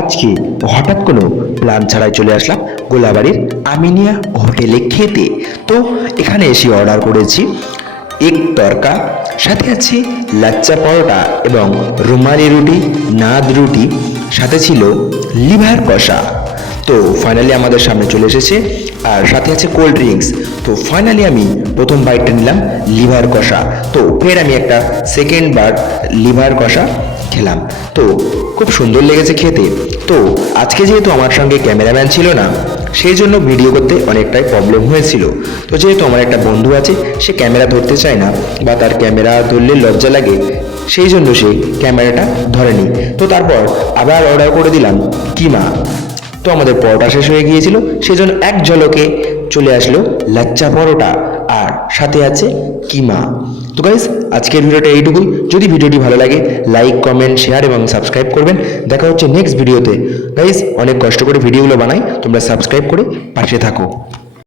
আজকে হঠাৎ কোনো প্ল্যান ছাড়াই চলে আসলাম গোলাবাড়ির আমিনিয়া হোটেলে খেতে। তো এখানে এসে অর্ডার করেছি এক তরকা, সাথে আছে লাচ্চা পরোটা এবং রুমালি রুটি, নাদ রুটি, সাথে ছিল লিভার কষা। তো ফাইনালি আমাদের সামনে চলে এসেছে, আর সাথে আছে কোল্ড ড্রিঙ্কস। তো ফাইনালি আমি প্রথম বাইটটা নিলাম লিভার কষা, তো ফের আমি একটা সেকেন্ড বার লিভার কষা খেলাম। তো খুব সুন্দর লেগেছে খেতে। তো আজকে যেহেতু আমার সঙ্গে ক্যামেরাম্যান ছিল না, সেই জন্য ভিডিও করতে অনেকটাই প্রবলেম হয়েছিল। তো যেহেতু আমার একটা বন্ধু আছে, সে ক্যামেরা ধরতে চায় না বা তার ক্যামেরা ধরলে লজ্জা লাগে, সেই জন্য সে ক্যামেরাটা ধরেনি। তো তারপর আবার অর্ডার করে দিলাম কিমা। তো আমাদের পরোটা শেষ হয়ে গিয়েছিল, সেজন্য এক ঝলকে চলে আসলো লাচ্চা পরোটা, আর সাথে আছে কিমা। তো গাইস, আজকের ভিডিওটা এইটুকুই। যদি ভিডিওটি ভালো লাগে লাইক, কমেন্ট, শেয়ার এবং সাবস্ক্রাইব করবেন। দেখা হচ্ছে নেক্সট ভিডিওতে। গাইস, অনেক কষ্ট করে ভিডিওগুলো বানাই, তোমরা সাবস্ক্রাইব করে পাশে থাকো।